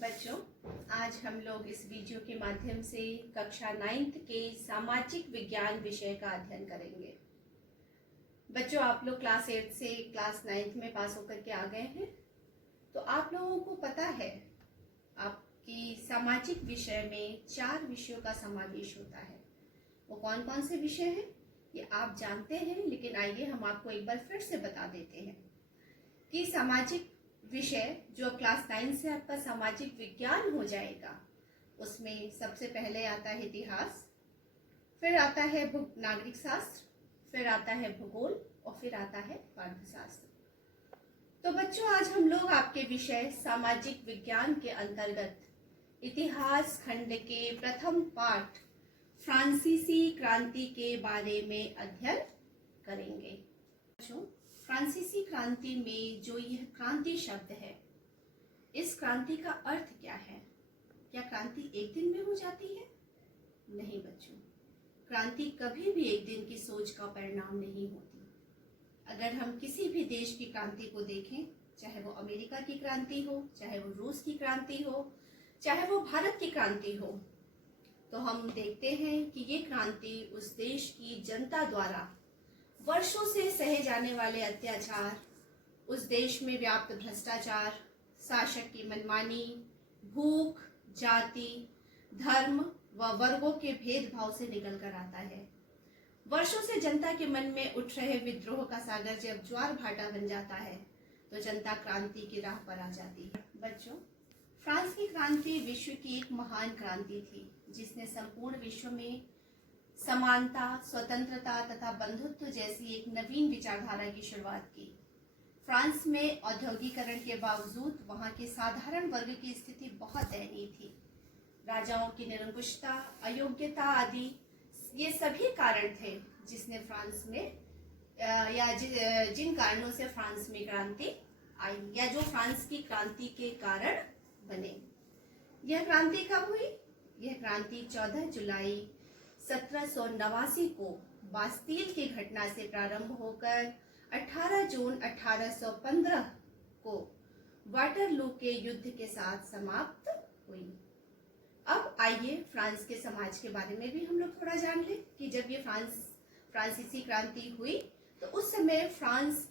बच्चों, आज हम लोग इस वीडियो के माध्यम से कक्षा 9th के सामाजिक विज्ञान विषय का अध्ययन करेंगे। बच्चों, आप लोग क्लास 8 से क्लास 9th में पास होकर के आ गए हैं, तो आप लोगों को पता है आपकी सामाजिक विषय में 4 विषयों का समावेश होता है। वो कौन कौन से विषय हैं ये आप जानते हैं, लेकिन आइए हम आपको एक बार फिर से बता देते हैं कि सामाजिक विषय जो क्लास 9 से आपका सामाजिक विज्ञान हो जाएगा, उसमें सबसे पहले आता है इतिहास, फिर आता है नागरिक शास्त्र, फिर आता है भूगोल और फिर आता है अर्थशास्त्र। तो बच्चों, आज हम लोग आपके विषय सामाजिक विज्ञान के अंतर्गत इतिहास खंड के प्रथम पाठ फ्रांसीसी क्रांति के बारे में अध्ययन करेंगे। बच्चों, फ्रांसीसी क्रांति में जो यह क्रांति शब्द है, इस क्रांति का अर्थ क्या है? क्या क्रांति एक दिन में हो जाती है? नहीं बच्चों, क्रांति कभी भी एक दिन की सोच का परिणाम नहीं होती। अगर हम किसी भी देश की क्रांति को देखें, चाहे वो अमेरिका की क्रांति हो, चाहे वो रूस की क्रांति हो, चाहे वो भारत की क्रांति हो, तो हम देखते हैं कि ये क्रांति उस देश की जनता द्वारा वर्षों से सहे जाने वाले अत्याचार, उस देश में व्याप्त भ्रष्टाचार, शासक की मनमानी, भूख, जाति, धर्म व वर्गों के भेदभाव से निकल कर आता है। वर्षों से जनता के मन में उठ रहे विद्रोह का सागर जब ज्वार भाटा बन जाता है, तो जनता क्रांति की राह पर आ जाती है। बच्चों, फ्रांस की क्रांति विश्व की एक महान क्रांति थी, जिसने संपूर्ण विश्व में समानता, स्वतंत्रता तथा बंधुत्व जैसी एक नवीन विचारधारा की शुरुआत की। फ्रांस में औद्योगिकरण के बावजूद वहां के साधारण वर्ग की स्थिति बहुत दयनीय थी। राजाओं की निरंकुशता, अयोग्यता आदि ये सभी कारण थे जिसने फ्रांस में जिन कारणों से फ्रांस में क्रांति आई, या जो फ्रांस की क्रांति के कारण बने। यह क्रांति कब हुई? यह क्रांति 14 जुलाई 1789 को बास्तील की घटना से प्रारंभ होकर 18 जून 1815 को वाटरलू के युद्ध के साथ समाप्त हुई। अब आइए फ्रांस के समाज के बारे में भी हम लोग थोड़ा जान लें कि जब ये फ्रांसीसी क्रांति हुई तो उस समय फ्रांस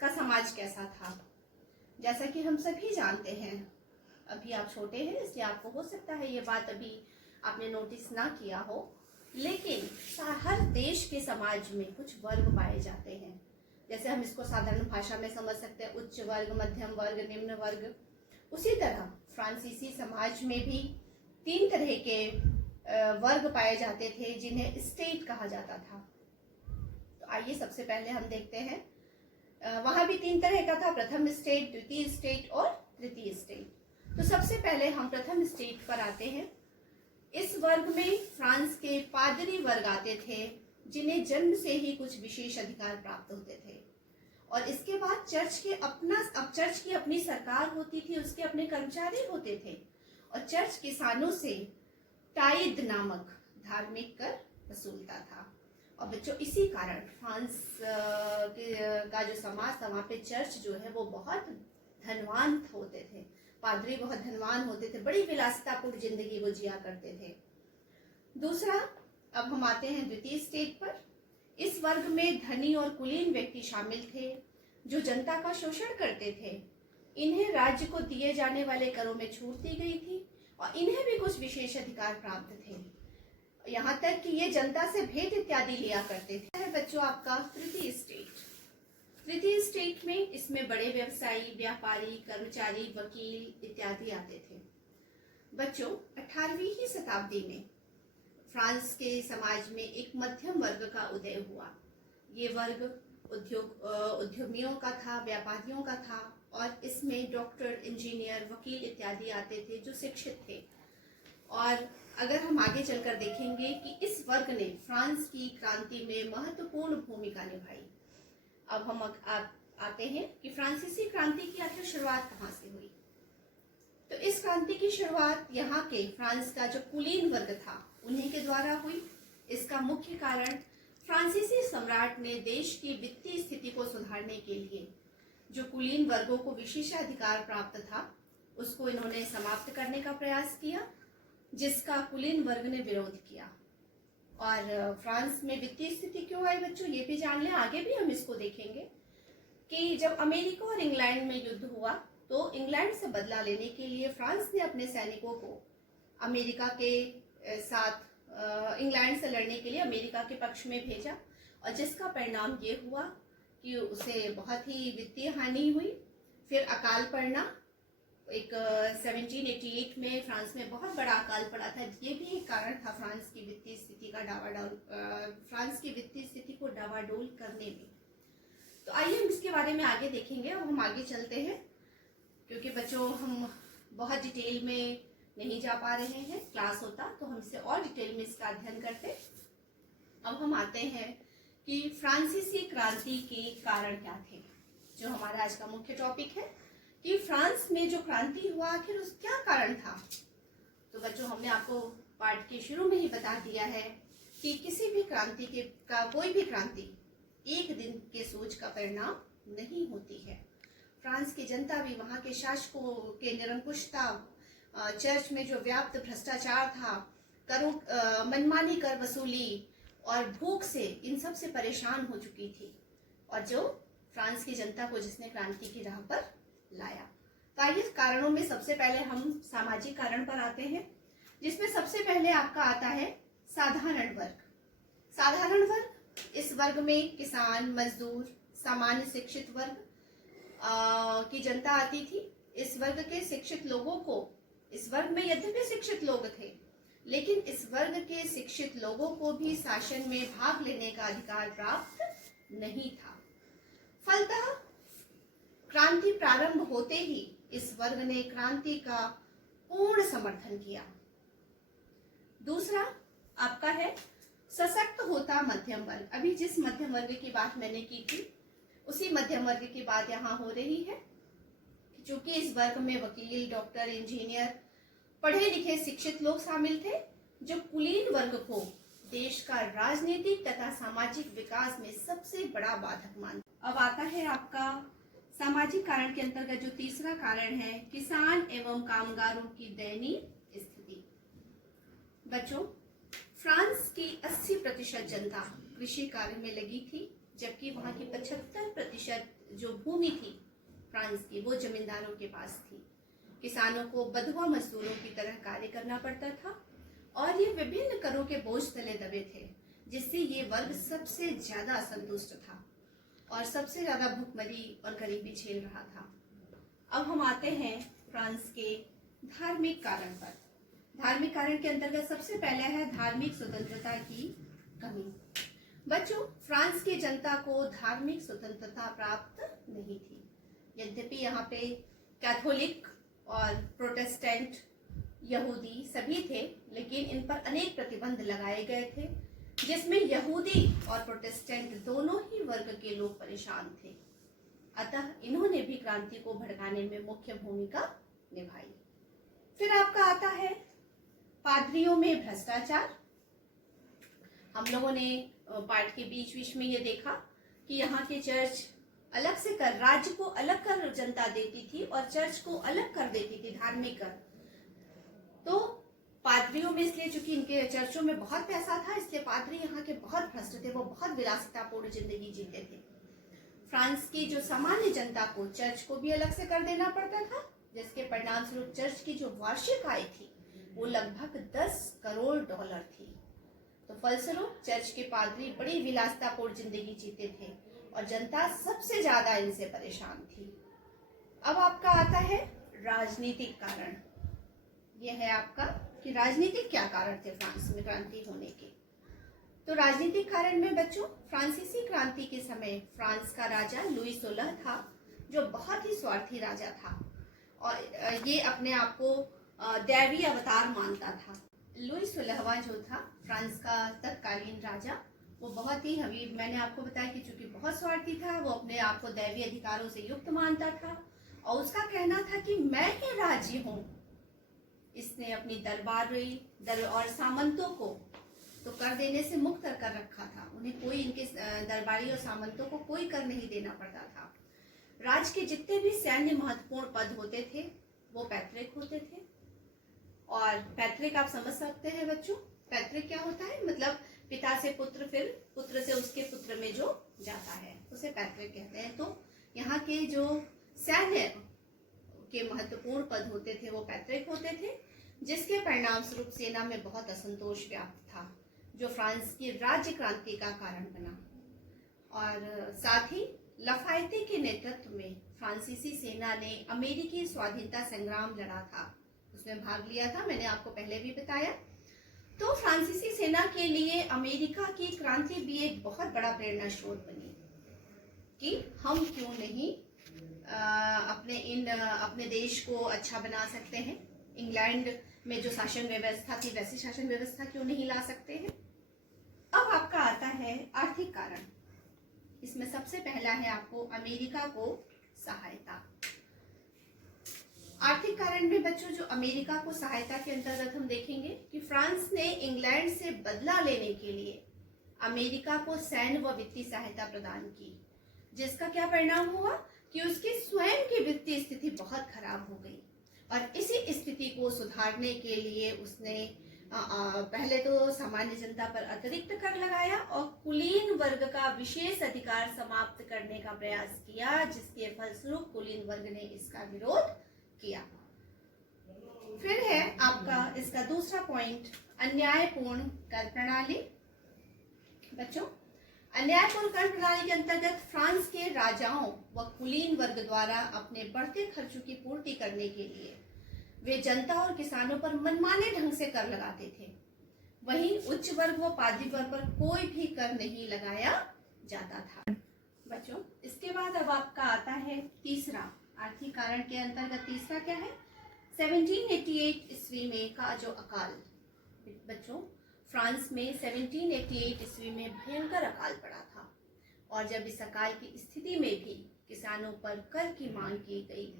का समाज कैसा था। जैसा कि हम सभी जानते हैं, अभी आप छोटे हैं इसलिए आपको हो सकता है ये बात अभी आपने नोटिस ना किया हो, लेकिन हर देश के समाज में कुछ वर्ग पाए जाते हैं। जैसे हम इसको साधारण भाषा में समझ सकते हैं, उच्च वर्ग, मध्यम वर्ग, निम्न वर्ग। उसी तरह फ्रांसीसी समाज में भी 3 तरह के वर्ग पाए जाते थे, जिन्हें स्टेट कहा जाता था। तो आइए सबसे पहले हम देखते हैं, वहां भी 3 तरह का था, प्रथम स्टेट, द्वितीय स्टेट और तृतीय स्टेट। तो सबसे पहले हम प्रथम स्टेट पर आते हैं। इस वर्ग में फ्रांस के पादरी वर्ग आते थे, जिन्हें जन्म से ही कुछ विशेष अधिकार प्राप्त होते थे, और इसके बाद चर्च की अपनी सरकार होती थी, उसके अपने कर्मचारी होते थे, और चर्च किसानों से टाइद नामक धार्मिक कर वसूलता था। और बच्चों, इसी कारण फ्रांस का जो समाज था, वहाँ पे चर्च जो है वो बहुत धनवान होते थे, पादरी बहुत धनवान होते थे, बड़ी विलासितापूर्ण जिंदगी वो जिया करते थे। दूसरा, अब हम आते हैं द्वितीय स्टेट पर। इस वर्ग में धनी और कुलीन व्यक्ति शामिल थे, जो जनता का शोषण करते थे। इन्हें राज्य को दिए जाने वाले करों में छूट दी गई थी, और इन्हें भी कुछ विशेष अधिकार प्राप्त थे, यहाँ तक कि ये जनता से भेंट इत्यादि लिया करते थे। बच्चों, आपका तृतीय स्टेट। तृतीय स्टेट में इसमें बड़े व्यवसायी, व्यापारी, कर्मचारी, वकील इत्यादि आते थे। बच्चों, 18वीं ही शताब्दी में फ्रांस के समाज में एक मध्यम वर्ग का उदय हुआ। ये वर्ग उद्यमियों का था, व्यापारियों का था, और इसमें डॉक्टर, इंजीनियर, वकील इत्यादि आते थे जो शिक्षित थे। और अगर हम आगे चलकर देखेंगे कि इस वर्ग ने फ्रांस की क्रांति में महत्वपूर्ण भूमिका निभाई। अब हम आते हैं कि फ्रांसीसी क्रांति की आखिर शुरुआत कहाँ से हुई। तो इस क्रांति की शुरुआत यहाँ के फ्रांस का जो कुलीन वर्ग था उन्हीं के द्वारा हुई। इसका मुख्य कारण फ्रांसीसी सम्राट ने देश की वित्तीय स्थिति को सुधारने के लिए जो कुलीन वर्गों को विशेषाधिकार प्राप्त था उसको इन्होंने समाप्त करने का प्रयास किया, जिसका कुलीन वर्ग ने विरोध किया। और फ्रांस में वित्तीय स्थिति क्यों आई बच्चों, ये भी जान लें, आगे भी हम इसको देखेंगे कि जब अमेरिका और इंग्लैंड में युद्ध हुआ तो इंग्लैंड से बदला लेने के लिए फ्रांस ने अपने सैनिकों को अमेरिका के साथ इंग्लैंड से लड़ने के लिए अमेरिका के पक्ष में भेजा, और जिसका परिणाम ये हुआ कि उसे बहुत ही वित्तीय हानि हुई। फिर अकाल पड़ना, एक 1788 में फ्रांस में बहुत बड़ा अकाल पड़ा था। ये भी एक कारण था फ्रांस की वित्तीय स्थिति का फ्रांस की वित्तीय स्थिति को डावाडोल करने में। तो आइए हम इसके बारे में आगे देखेंगे। अब हम आगे चलते हैं, क्योंकि बच्चों हम बहुत डिटेल में नहीं जा पा रहे हैं, क्लास होता तो हम इससे और डिटेल में इसका अध्ययन करते। अब हम आते हैं कि फ्रांसीसी क्रांति के कारण क्या थे, जो हमारा आज का मुख्य टॉपिक है कि फ्रांस में जो क्रांति हुआ आखिर उस क्या कारण था। तो बच्चों हमने आपको पाठ के शुरू में ही बता दिया है कि किसी भी क्रांति का कोई भी क्रांति एक दिन के सोच का परिणाम नहीं होती है। फ्रांस की जनता भी, वहाँ के शासकों के निरंकुशता, चर्च में जो व्याप्त भ्रष्टाचार था, करों मनमानी कर वसूली और भूख से, इन सब से परेशान हो चुकी थी, और जो फ्रांस की जनता को जिसने क्रांति की राह पर लाया। तो आइए कारणों में सबसे पहले हम सामाजिक कारण पर आते हैं, जिसमें सबसे पहले आपका आता है साधारण वर्ग। साधारण वर्ग, इस वर्ग में किसान, मजदूर, सामान्य शिक्षित वर्ग की जनता आती थी। इस वर्ग के शिक्षित लोगों को, इस वर्ग में यद्यपि शिक्षित लोग थे, लेकिन इस वर्ग के शिक्षित लोगों को भी शासन में भाग लेने का अधिकार प्राप्त नहीं था। फलतः क्रांति प्रारंभ होते ही इस वर्ग ने क्रांति का पूर्ण समर्थन किया। दूसरा आपका है सशक्त होता मध्यम वर्ग। अभी जिस मध्यम वर्ग की बात मैंने की थी, उसी मध्यम वर्ग की बात यहाँ हो रही है। चूंकि इस वर्ग में वकील, डॉक्टर, इंजीनियर, पढ़े लिखे शिक्षित लोग शामिल थे, जो कुलीन वर्ग को देश का राजनीतिक तथा सामाजिक विकास में सबसे बड़ा बाधक मानते। अब आता है आपका सामाजिक कारण के अंतर्गत जो तीसरा कारण है, किसान एवं कामगारों की दयनीय स्थिति। बच्चों, फ्रांस की 80% जनता कृषि कार्य में लगी थी, जबकि वहां की 75% जो भूमि थी फ्रांस की, वो जमींदारों के पास थी। किसानों को बंधुआ मजदूरों की तरह कार्य करना पड़ता था, और ये विभिन्न करों के बोझ तले दबे थे, जिससे ये वर्ग सबसे ज्यादा असंतुष्ट था और सबसे ज्यादा भूखमरी और गरीबी झेल रहा था। अब हम आते हैं फ्रांस के धार्मिक कारण पर। धार्मिक कारण के अंतर्गत सबसे पहले है धार्मिक स्वतंत्रता की कमी। बच्चों, फ्रांस की जनता को धार्मिक स्वतंत्रता प्राप्त नहीं थी। यद्यपि यहाँ पे कैथोलिक और प्रोटेस्टेंट, यहूदी सभी थे, लेकिन इन पर अनेक प्रतिबंध लगाए गए थे, जिसमें यहूदी और प्रोटेस्टेंट दोनों ही वर्ग के लोग परेशान थे। अतः इन्होंने भी क्रांति को भड़काने में मुख्य भूमिका निभाई। फिर आपका आता है पादरियों में भ्रष्टाचार। हम लोगों ने पाठ के बीच बीच में ये देखा कि यहाँ के चर्च अलग से कर, राज्य को अलग कर जनता देती थी और चर्च को अलग कर देती थी, धार्मिक कर। तो पादरियों में, इसलिए चूंकि इनके चर्चों में बहुत पैसा था, इसलिए पादरी यहाँ के बहुत भ्रष्ट थे, वो बहुत विलासितापूर्ण जिंदगी जीते थे। फ्रांस की जो सामान्य जनता को चर्च को भी अलग से कर देना पड़ता था, जिसके परिणाम स्वरूप चर्च की जो वार्षिक आय थी वो लगभग 10 करोड़ डॉलर थी। तो फलस्वरूप चर्च के पादरी बड़ी विलासितापूर्ण जिंदगी जीते थे और जनता सबसे ज्यादा इनसे परेशान थी। अब आपका आता है राजनीतिक कारण। यह है आपका कि राजनीतिक क्या कारण थे फ्रांस में क्रांति होने के। तो राजनीतिक कारण में बच्चों, फ्रांसीसी क्रांति के समय फ्रांस का राजा लुई 16 था, जो बहुत ही स्वार्थी राजा था और ये अपने आप को दैवीय अवतार मानता था। लुई 16वां जो था फ्रांस का तत्कालीन राजा, वो बहुत ही हबीब, मैंने आपको बताया कि चूंकि बहुत स्वार्थी था, वो अपने आप को दैवीय अधिकारों से युक्त मानता था और उसका कहना था कि मैं ही राज्य हूँ। इसने अपनी दरबारी और सामंतों को तो कर देने से मुक्त कर रखा था। उन्हें कोई, इनके दरबारी और सामंतों को कोई कर नहीं देना पड़ता था। राज्य के जितने भी सैन्य महत्वपूर्ण पद होते थे वो पैतृक होते थे। और पैतृक आप समझ सकते हैं बच्चों, पैतृक क्या होता है, मतलब पिता से पुत्र, फिर पुत्र से उसके पुत्र में जो जाता है उसे पैतृक कहते हैं। तो यहाँ के जो सैन्य के महत्वपूर्ण पद होते थे वो पैतृक होते थे, जिसके परिणाम स्वरूप सेना में बहुत असंतोष व्याप्त था, जो फ्रांस की राज्य क्रांति का कारण बना। और साथ ही लफायते के नेतृत्व में फ्रांसीसी सेना ने अमेरिकी स्वाधीनता संग्राम लड़ा था, उसमें भाग लिया था, मैंने आपको पहले भी बताया। तो फ्रांसीसी सेना के लिए अमेरिका की क्रांति भी एक बहुत बड़ा प्रेरणा स्रोत बनी कि हम क्यों नहीं अपने देश को अच्छा बना सकते हैं, इंग्लैंड में जो शासन व्यवस्था थी वैसी शासन व्यवस्था क्यों नहीं ला सकते हैं। अब आपका आता है आर्थिक कारण। इसमें सबसे पहला है आपको अमेरिका को सहायता। आर्थिक कारण में बच्चों जो अमेरिका को सहायता के अंतर्गत हम देखेंगे कि फ्रांस ने इंग्लैंड से बदला लेने के लिए अमेरिका को सैन्य व वित्तीय सहायता प्रदान की, जिसका क्या परिणाम हुआ कि उसकी स्वयं की वित्तीय स्थिति बहुत खराब हो गई। और इसी स्थिति को सुधारने के लिए उसने पहले तो सामान्य जनता पर अतिरिक्त कर लगाया और कुलीन वर्ग का विशेष अधिकार समाप्त करने का प्रयास किया, जिसके फलस्वरूप कुलीन वर्ग ने इसका विरोध किया। फिर है आपका इसका दूसरा पॉइंट, अन्यायपूर्ण कर प्रणाली। बच्चों, अन्यायपूर्ण कर प्रणाली के अंतर्गत फ्रांस के राजाओं व कुलीन वर्ग द्वारा अपने बढ़ते खर्चों की पूर्ति करने के लिए वे जनता और किसानों पर मनमाने ढंग से कर लगाते थे। वहीं उच्च वर्ग व पादी वर्ग पर कोई भी कर नहीं लगाया जाता था। बच्चों, इसके बाद अब आपका आता है तीसरा आर्थिक कारण के अंतर्गत। तीसरा क्या है, 1788 ईस्वी में का जो अकाल। बच्चों, फ्रांस में 1788 ईस्वी में भयंकर अकाल पड़ा था, और जब इस अकाल की स्थिति में भी किसानों पर कर की मांग की गई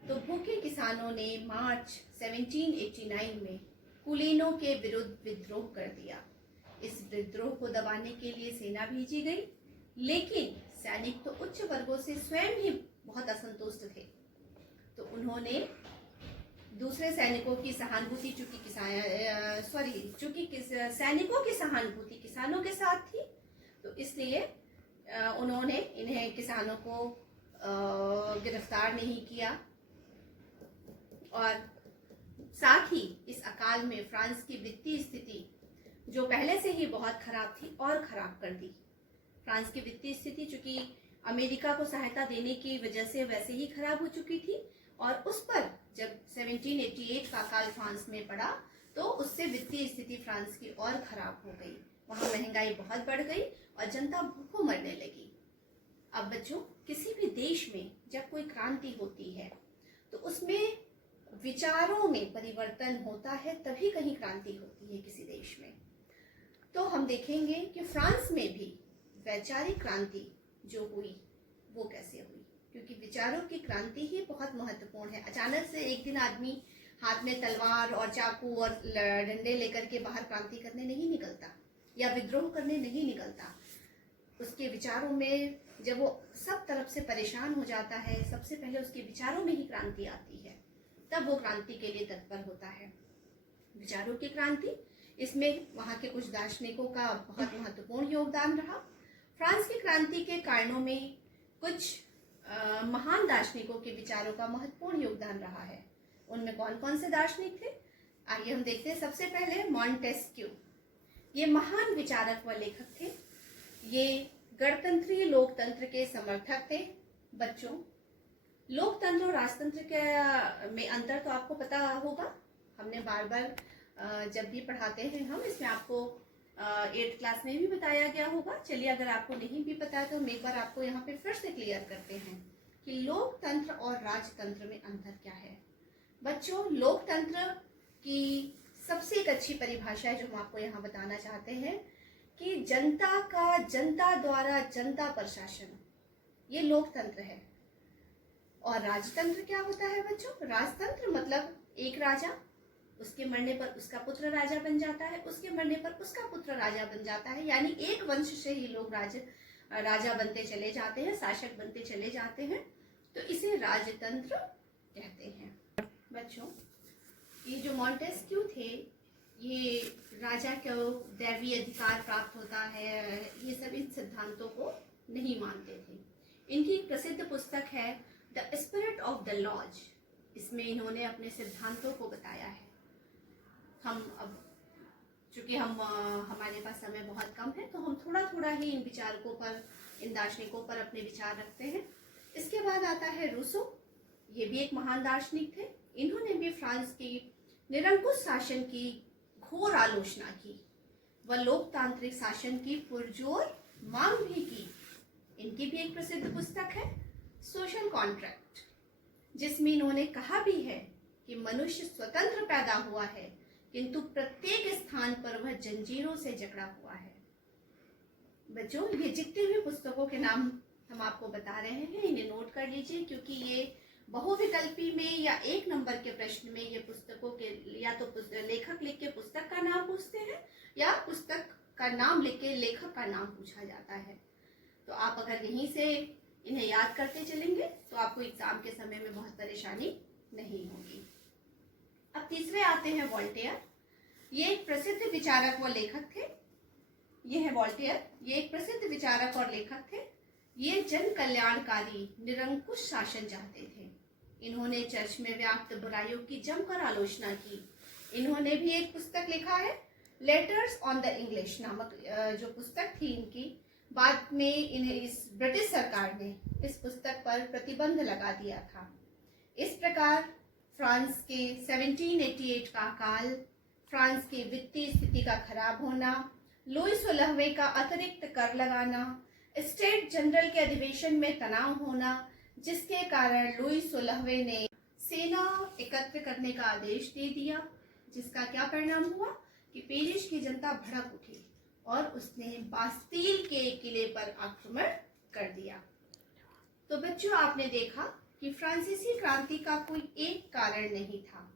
तो भूखे किसानों ने मार्च 1789 में कुलीनों के विरुद्ध विद्रोह कर दिया। इस विद्रोह को दबाने के लिए सेना भेजी गई, लेकिन सैनिक तो उच्च वर्गों से स्वयं ही बहुत असंतुष्ट थे, तो उन्होंने दूसरे सैनिकों की सहानुभूति, चूंकि सैनिकों की सहानुभूति किसानों के साथ थी, तो इसलिए उन्होंने इन्हें किसानों को गिरफ्तार नहीं किया। और साथ ही इस अकाल में फ्रांस की वित्तीय स्थिति जो पहले से ही बहुत खराब थी और खराब कर दी। फ्रांस की वित्तीय स्थिति चूंकि अमेरिका को सहायता देने की वजह से वैसे ही खराब हो चुकी थी, और उस पर जब 1788 का अकाल फ्रांस में पड़ा तो उससे वित्तीय स्थिति फ्रांस की और खराब हो गई। वहाँ महंगाई बहुत बढ़ गई और जनता भूखों मरने लगी। अब बच्चों, किसी भी देश में जब कोई क्रांति होती है तो उसमें विचारों में परिवर्तन होता है, तभी कहीं क्रांति होती है किसी देश में। तो हम देखेंगे कि फ्रांस में भी वैचारिक क्रांति जो हुई वो कैसे हुई, क्योंकि विचारों की क्रांति ही बहुत महत्वपूर्ण है। अचानक से एक दिन आदमी हाथ में तलवार और चाकू और डंडे लेकर के बाहर क्रांति करने नहीं निकलता या विद्रोह करने नहीं निकलता। उसके विचारों में जब वो सब तरफ से परेशान हो जाता है, सबसे पहले उसके विचारों में ही क्रांति आती है, तब वो क्रांति के लिए तत्पर होता है। विचारों की क्रांति, इसमें वहाँ के कुछ दार्शनिकों का बहुत महत्वपूर्ण योगदान रहा। फ्रांस की क्रांति के कारणों में कुछ महान दार्शनिकों के विचारों का महत्वपूर्ण योगदान रहा है। उनमें कौन कौन से दार्शनिक थे, आइए हम देखते हैं। सबसे पहले मॉन्टेस्क्यू, ये महान विचारक व लेखक थे। ये गणतंत्रीय लोकतंत्र के समर्थक थे। बच्चों, लोकतंत्र और राजतंत्र के में अंतर तो आपको पता होगा, हमने बार बार जब भी पढ़ाते हैं हम, इसमें आपको 8th क्लास में भी बताया गया होगा। चलिए, अगर आपको नहीं भी पता है तो हम एक बार आपको यहाँ पे फिर से क्लियर करते हैं कि लोकतंत्र और राजतंत्र में अंतर क्या है। बच्चों, लोकतंत्र की सबसे एक अच्छी परिभाषा है जो हम आपको यहाँ बताना चाहते हैं कि जनता का जनता द्वारा जनता पर शासन, ये लोकतंत्र है। और राजतंत्र क्या होता है बच्चों? राजतंत्र मतलब एक राजा, उसके मरने पर उसका पुत्र राजा बन जाता है, उसके मरने पर उसका पुत्र राजा बन जाता है, यानी एक वंश से ही लोग राजा बनते चले जाते हैं, शासक बनते चले जाते हैं, तो इसे राजतंत्र कहते हैं। बच्चों, ये जो मॉन्टेस्क्यू थे, ये राजा को दैवीय अधिकार प्राप्त होता है, ये सब इन सिद्धांतों को नहीं मानते थे। इनकी एक प्रसिद्ध पुस्तक है the spirit of the laws. इसमें इन्होंने अपने सिद्धांतों को बताया है। हम अब चूंकि हमारे पास समय बहुत कम है, तो हम थोड़ा थोड़ा ही इन विचारकों पर, इन दार्शनिकों पर अपने विचार रखते हैं। इसके बाद आता है रूसो। ये भी एक महान दार्शनिक थे। इन्होंने भी फ्रांस की निरंकुश शासन की घोर आलोचना की व लोकतांत्रिक शासन की पुरजोर मांग भी की। इनकी भी एक प्रसिद्ध पुस्तक है सोशल कॉन्ट्रैक्ट, जिसमें इन्होंने कहा भी है कि मनुष्य स्वतंत्र पैदा हुआ है, किंतु प्रत्येक स्थान पर वह जंजीरों से जकड़ा हुआ है। बच्चों, ये जितने भी पुस्तकों के नाम हम आपको बता रहे हैं, इन्हें नोट कर लीजिए, क्योंकि ये बहुविकल्पी में या एक नंबर के प्रश्न में ये पुस्तकों के या तो लेखक लिख के पुस्तक का नाम पूछते हैं या पुस्तक का नाम लिख के लेखक का नाम पूछा जाता है। तो आप अगर यहीं से इन्हें याद करते चलेंगे तो आपको एग्जाम के समय में बहुत परेशानी नहीं होगी। अब तीसरे आते हैं वोल्टेयर। ये एक प्रसिद्ध विचारक व लेखक थे। ये है वोल्टेयर। ये एक प्रसिद्ध विचारक और लेखक थे। ये जन कल्याणकारी निरंकुश शासन चाहते थे। इन्होंने चर्च में व्याप्त बुराइयों की जमकर आलोचना की। इन्होंने भी एक पुस्तक लिखा है लेटर्स ऑन द इंग्लिश नामक जो पुस्तक थी इनकी। बाद में इन्हें इस ब्रिटिश सरकार ने इस पुस्तक पर प्रतिबंध लगा दिया था। इस प्रकार फ्रांस के 1788 का काल, फ्रांस की वित्तीय स्थिति का खराब होना, लुई 16वें का अतिरिक्त कर लगाना, स्टेट जनरल के अधिवेशन में तनाव होना, जिसके कारण लुई 16वें ने सेना एकत्र करने का आदेश दे दिया, जिसका क्या परिणाम हुआ कि पेरिस की जनता भड़क उठी और उसने बास्तील के किले पर आक्रमण कर दिया। तो बच्चों, आपने देखा कि फ्रांसीसी क्रांति का कोई एक कारण नहीं था।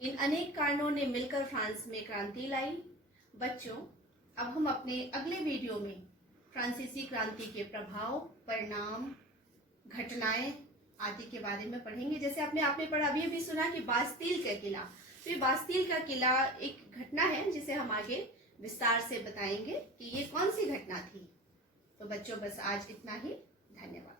इन अनेक कारणों ने मिलकर फ्रांस में क्रांति लाई। बच्चों, अब हम अपने अगले वीडियो में फ्रांसीसी क्रांति के प्रभाव, परिणाम, घटनाएं आदि के बारे में पढ़ेंगे। जैसे आपने पढ़ा, अभी सुना कि बास्तील का किला। तो ये बास्तील का किला एक घटना है जिसे हम आगे विस्तार से बताएंगे कि ये कौन सी घटना थी। तो बच्चों, बस आज इतना ही। धन्यवाद।